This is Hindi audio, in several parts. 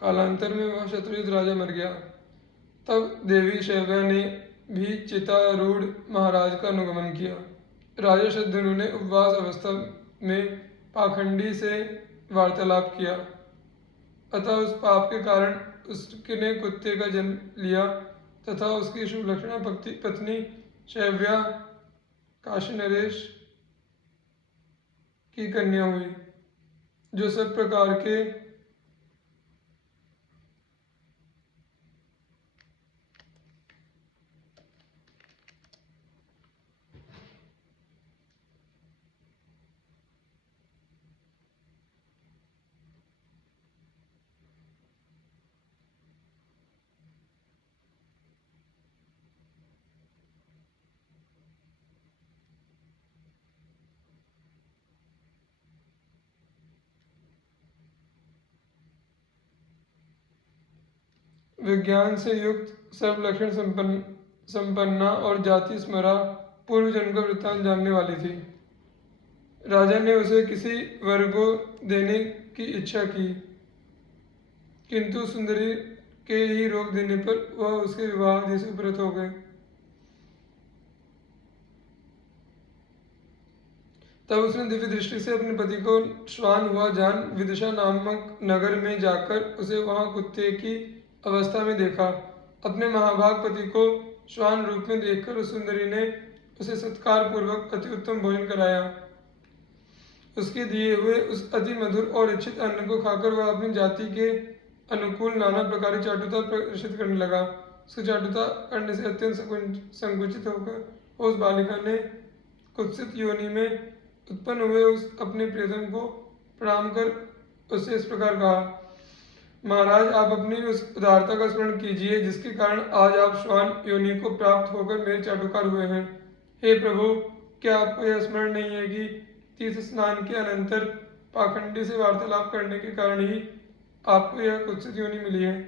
कालांतर में वह शत्रुजित राजा मर गया। तब देवी शैव्या ने भी चितारूढ़ महाराज का अनुगमन किया। राजा शतधनु ने उपवास अवस्था में पाखंडी से वार्तालाप किया, अतः उस पाप के कारण उसने कुत्ते का जन्म लिया तथा उसकी सुलक्षणा पत्नी शैव्या काशीनरेश की कन्या हुई, जो सब प्रकार के विज्ञान से युक्त सर्व लक्षण संपन्ना और जाति स्मरा पूर्व जन्म का वृत्तांत जानने वाली थी। राजा ने उसे किसी वर को देने की इच्छा की, किंतु सुंदरी के ही रोक देने पर वह उसके विवाह आदि से उपरत हो गए। तब उसने दिव्य दृष्टि से अपने पति को श्वान हुआ जान विदिशा नामक नगर में जाकर उसे वहां कुत्ते की अवस्था में देखा। अपने महाभाग पति को श्वान रूप में देखकर उस सुंदरी ने उसे सत्कार पूर्वक अति उत्तम भोजन कराया। उसके दिए हुए उस अति मधुर और इच्छित अन्न को खाकर वह अपनी जाति के अनुकूल नाना प्रकार की चाटुता प्रदर्शित करने लगा। उसकी चाटुता करने से अत्यंत संकुचित होकर उस बालिका ने कुत्सित योनि में उत्पन्न हुए उस अपने प्रियतम को प्रणाम कर उससे इस प्रकार कहा, महाराज, आप अपनी उस उदारता का स्मरण कीजिए जिसके कारण आज आप श्वान योनि को प्राप्त होकर मेरे चाटुकार हुए हैं। हे प्रभु, क्या आपको यह स्मरण नहीं है कि तीर्थ स्नान के अनंतर पाखंडी से वार्तालाप करने के कारण ही आपको यह कुत्सित योनि मिली है।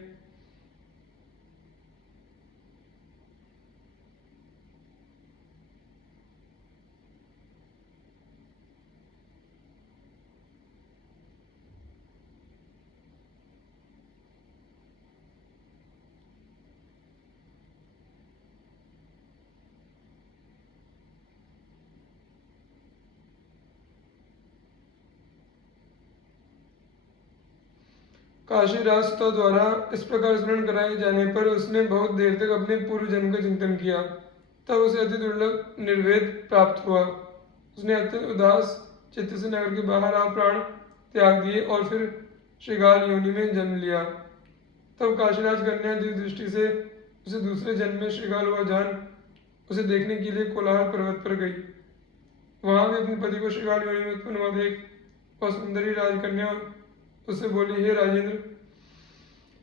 काशीराज द्वारा इस प्रकार स्मरण कराए जाने पर उसने बहुत देर तक अपने पूर्व जन्म का चिंतन किया। तब उसे अति दुर्लभ निर्वेद प्राप्त हुआ। उसने अत्यंत उदास चित्त से नगर के बाहर आ प्राण त्याग दिए और फिर श्रृगाल योनि में जन्म लिया। तब काशीराज कन्या दिव्य दृष्टि से उसे दूसरे जन्म में श्रृगाल हुआ जान उसे देखने के लिए कोलाहल पर्वत पर गई। वहां भी अपने पति को श्रृगाल योनि में उत्पन्न हुआ देख वह सुंदरी राजकन्या उससे बोली, हे राजेंद्र,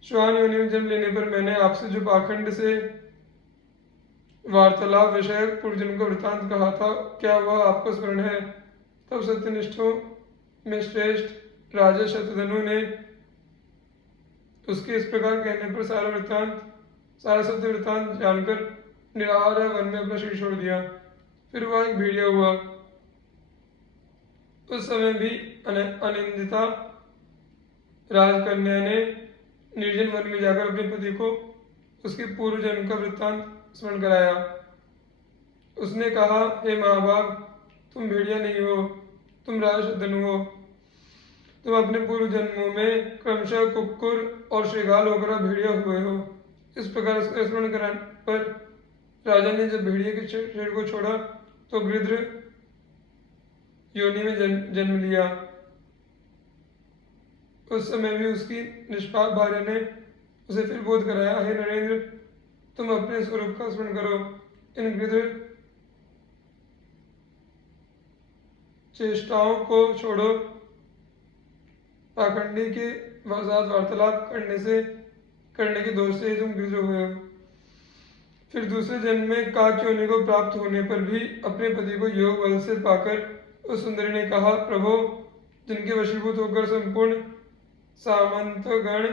श्वान योनि में जन्म लेने पर मैंने आपसे जो पाखंड से वार्तालाप विषय पूर्वजन्म का वृत्तांत कहा था, क्या वह आपको स्मरण है? तब सत्यनिष्ठों में श्रेष्ठ राजा शतधनु ने उसके इस प्रकार कहने पर सारा सत्य वृत्तांत जानकर निराहार वन में अपना शरीर छोड़ दिया। फिर वह एक भेड़िया हुआ। उस समय भी अनिंदिता राजकन्या ने निर्जन वन में जाकर अपने पति को उसके पूर्व जन्म का वृत्तांत स्मरण कराया। उसने कहा, हे महाभाग, तुम भेड़िया नहीं हो, तुम राजा शतधनु हो। तुम अपने पूर्व जन्मों में क्रमशः कुक्कुर और श्रृगाल होकर भेड़िया हुए हो। इस प्रकार उसका स्मरण कराने पर राजा ने जब भेड़िया के शरीर को छोड़ा तो गृध्र योनि में जन्म लिया। उस समय भी उसकी निष्पाप भार्या ने उसे फिर बोध कराया, हे नरेंद्र, तुम अपने स्वरूप का स्मरण करो। इन गृध्र चेष्टाओं को छोड़ो। पाखंडी के साथ वार्तालाप करने के दोष से तुम गृध्र हुए हो। फिर दूसरे जन्म में काक योनि को प्राप्त होने पर भी अपने पति को योग बल से पाकर उस सुंदरी ने कहा, प्रभो, जिनके वशीभूत होकर संपूर्ण सामंतगण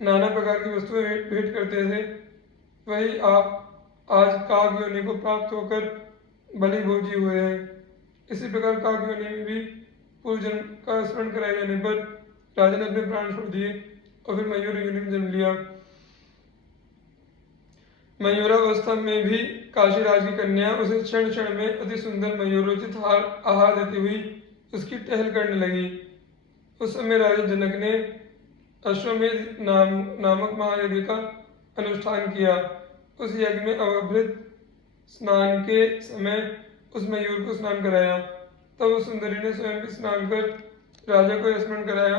नाना प्रकार की वस्तुएं भेंट करते थे, वही आप आज काक योनि को प्राप्त होकर बलि भोजी हुए हैं। इसी प्रकार काक योनि में भी पूर्व जन्म का स्मरण कराए जाने पर राजा ने अपने प्राण छोड़ दिए और फिर मयूर योनि में जन्म लिया। मयूरावस्था में भी काशीराज की कन्या उसे क्षण क्षण में अति सुंदर मयूरोचित आहार देती हुई उसकी टहल करने लगी। उस समय राजा जनक ने अश्वमेध नामक महायज्ञ का अनुष्ठान किया। उस यज्ञ में अवभृत स्नान के समय उस मयूर को स्नान कराया। तब उस सुंदरी ने स्वयं भी स्नान कर राजा को स्मरण कराया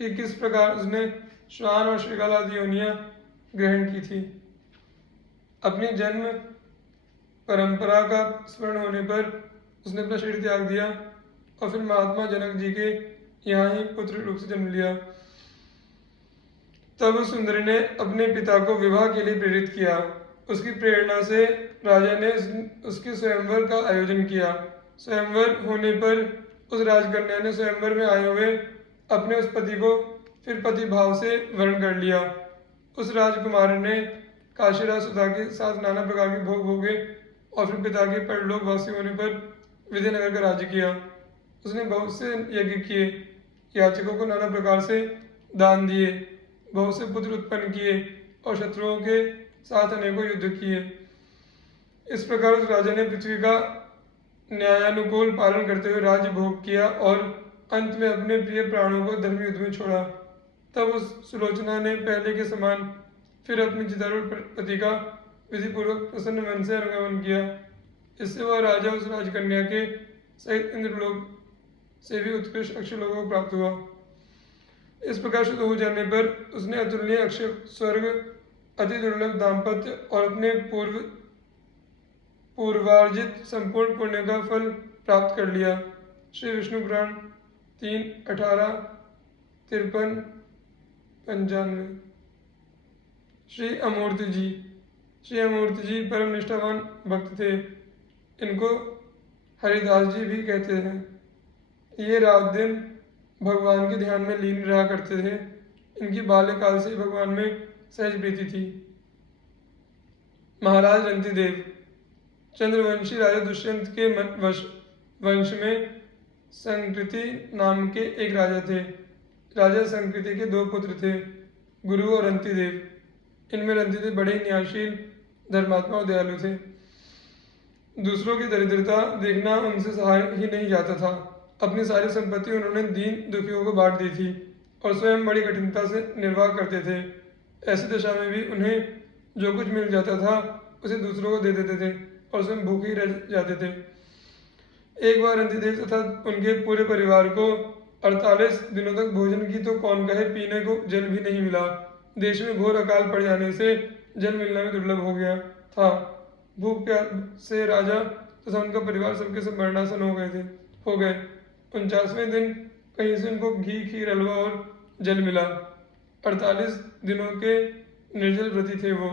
कि किस प्रकार उसने श्वान और श्रीगाल आदि योनियां ग्रहण की थी। अपनी जन्म परंपरा का स्मरण होने पर उसने अपना शरीर त्याग दिया और फिर महात्मा जनक जी के यहाँ ही पुत्र रूप से जन्म लिया। तब उस सुंदरी ने अपने पिता को विवाह के लिए प्रेरित किया। उसकी प्रेरणा से राजा ने उसके स्वयंवर का आयोजन किया। स्वयंवर होने पर उस राजकन्या ने स्वयंवर में आए हुए अपने उस पति को फिर पति भाव से वर्ण कर लिया। उस राजकुमार ने काशीराज सुधा के साथ नाना प्रकार के भोग भोगे और फिर पिता के परलोकवासी होने पर विजयनगर का राज्य किया। उसने बहुत से यज्ञ किए, याचकों को नाना प्रकार से दान दिए, बहुत से पुत्र उत्पन्न किए और शत्रुओं के साथ अनेकों युद्ध किए। इस प्रकार उस राजा ने पृथ्वी का न्यायानुकूल पालन करते हुए राज्य भोग किया और अंत में अपने प्रिय प्राणों को धर्म युद्ध में छोड़ा। तब उस सुलोचना ने पहले के समान फिर अपनी चितारूढ़ पति का विधिपूर्वक प्रसन्न मन से अनुगमन किया। इससे वह राजा उस राजकन्या के सहित इंद्रलोक से भी उत्कृष्ट अक्षलोकों को प्राप्त हुआ। इस प्रकार शुद्ध हो जाने पर उसने अतुलनीय अक्षय स्वर्ग, अति दुर्लभ दाम्पत्य और अपने पूर्वार्जित संपूर्ण पुण्य का फल प्राप्त कर लिया। श्री विष्णु पुराण 3:18-53-95। श्री अमूर्ति जी परम निष्ठावान भक्त थे। इनको हरिदास जी भी कहते हैं। ये रात दिन भगवान के ध्यान में लीन रहा करते थे। इनकी बाल्यकाल से ही भगवान में सहज प्रीति थी। महाराज रंतिदेव चंद्रवंशी राजा दुष्यंत के वंश में संकृति नाम के एक राजा थे। राजा संकृति के 2 पुत्र थे, गुरु और रंतिदेव। इनमें रंतिदेव बड़े न्यायशील, धर्मात्मा और दयालु थे। दूसरों की दरिद्रता देखना उनसे सहाय ही नहीं जाता था। अपनी सारी संपत्ति उन्होंने दीन दुखियों को बांट दी थी और स्वयं बड़ी कठिनता से निर्वाह करते थे। ऐसी दशा में भी उन्हें जो कुछ मिल जाता था उसे दूसरों को दे देते थे और स्वयं भूखे ही रह जाते थे। एक बार रंतिदेव तथा उनके पूरे परिवार को 48 दिनों तक भोजन की तो कौन कहे, पीने को जल भी नहीं मिला। देश में घोर अकाल पड़ जाने से जल मिलना भी दुर्लभ हो गया था। भूख प्यास से राजा तथा उनका परिवार सबके सब मरणासन हो गए। 49वें दिन कहीं से उनको घी, खीर, हलवा और जल मिला। 48 दिनों के निर्जल व्रती थे वो।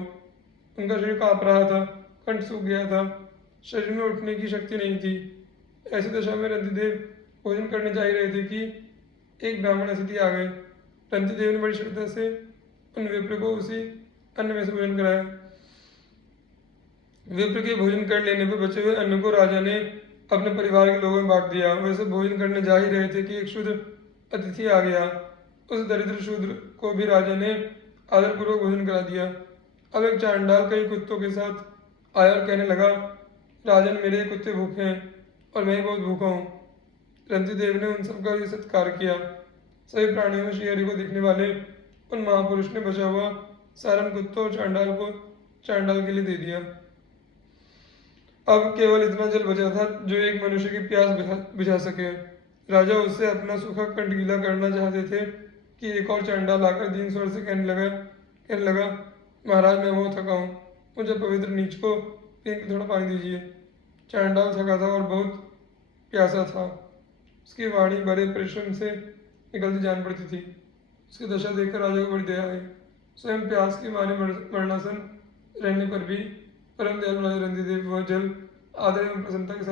उनका शरीर कांप रहा था, कंठ सूख गया था, शरीर में उठने की शक्ति नहीं थी। ऐसी दशा में रंतिदेव भोजन करने जा ही रहे थे कि एक ब्राह्मण अतिथि आ गए। रंतिदेव ने बड़ी श्रद्धा से उन विप्र को उसी अन्न में से भोजन कराया। विप्र के भोजन कर लेने पर बचे हुए अन्न को राजा ने अपने परिवार के लोगों में बांट दिया। वैसे भोजन करने जा ही रहे थे कि एक शूद्र अतिथि आ गया। उस दरिद्र शूद्र को भी राजा ने आदरपूर्वक भोजन करा दिया। अब एक चांडाल कई कुत्तों के साथ आया और कहने लगा, राजन, मेरे कुत्ते भूखे हैं और मैं बहुत भूखा हूँ। रंतिदेव ने उन सबका भी सत्कार किया। सभी प्राणियों में श्रीहरि को देखने वाले उन महापुरुष ने बचा हुआ सारण कुत्तों और चांडाल के लिए दे दिया। अब केवल इतना जल बचा था जो एक मनुष्य की प्यास बुझा सके। राजा उससे अपना सूखा कंठ गीला करना चाहते थे कि एक और चांडाल आकर दीन स्वर से कहने लगा, महाराज, मैं बहुत थका हूँ, मुझे पवित्र नीच को पीने को थोड़ा पानी दीजिए। चांडाल थका था और बहुत प्यासा था। उसकी वाणी बड़े परिश्रम से निकलती जान पड़ती थी। उसकी दशा देखकर राजा को बड़ी दया आई। स्वयं प्यास के मारे मरणासन रहने पर भी परम दयालु राजा रंतिदेव वह जल आदर एवं प्रसन्नता के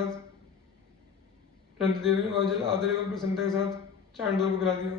साथ चांडाल को पिला दिया।